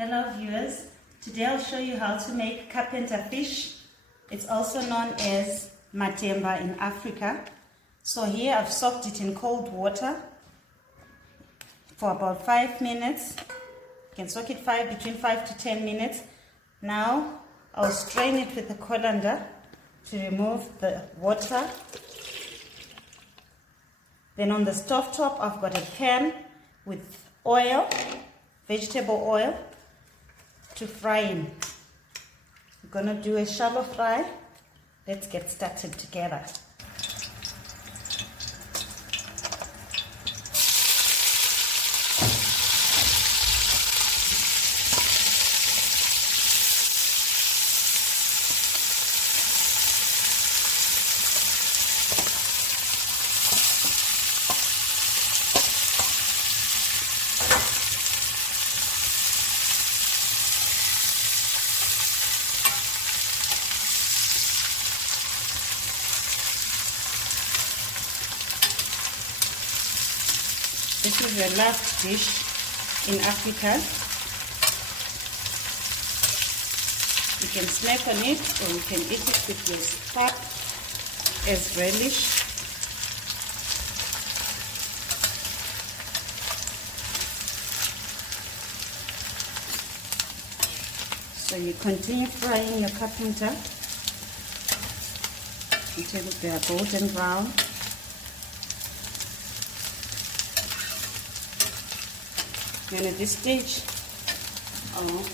Hello viewers, today I'll show you how to make Kapenta fish. It's also known as Matemba in Africa. So here I've soaked it in cold water for about 5 minutes. You can soak it between 5 to 10 minutes. Now I'll strain it with a colander to remove the water. Then on the stove top I've got a pan with oil, vegetable oil, to fry in. We're gonna do a shallow fry. Let's get started together. This is the last dish in Africa. You can snack on it or you can eat it with your pap as relish. So you continue frying your kapenta until they are golden brown. And at this stage, I'll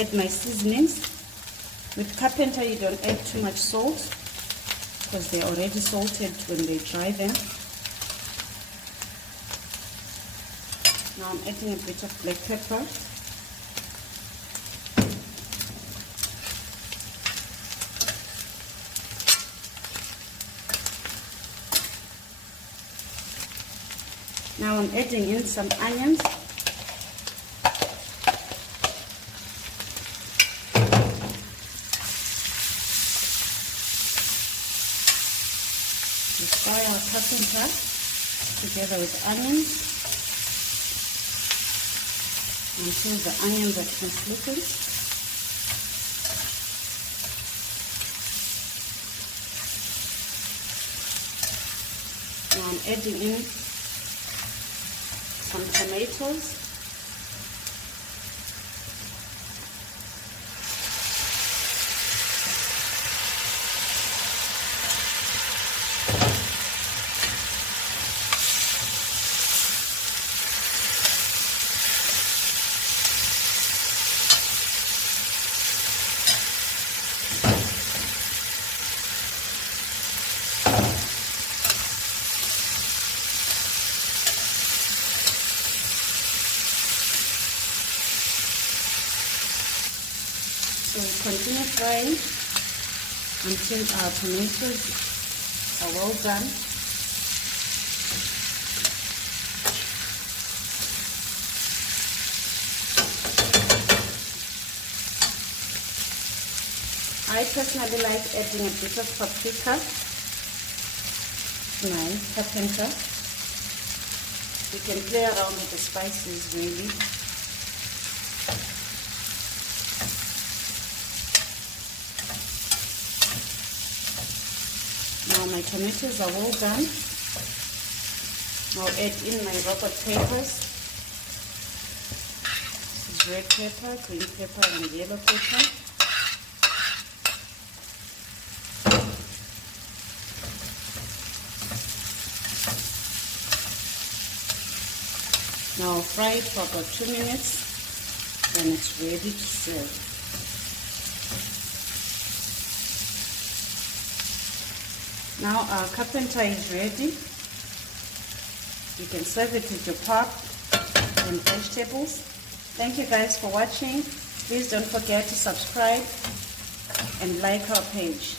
add my seasonings. With kapenta, you don't add too much salt because they're already salted when they dry them. Now I'm adding a bit of black pepper. Now I'm adding in some onions. We fry our kapenta together with onions until the onions are translucent. Now I'm adding in some tomatoes. So we continue frying until our tomatoes are well done. I personally like adding a bit of paprika to my kapenta. You can play around with the spices really. Now my tomatoes are well done. I'll add in my robot peppers. This is red pepper, green pepper and yellow pepper. Now I'll fry it for about 2 minutes, then it's ready to serve. Now our kapenta is ready. You can serve it with your pap and vegetables. Thank you guys for watching. Please don't forget to subscribe and like our page.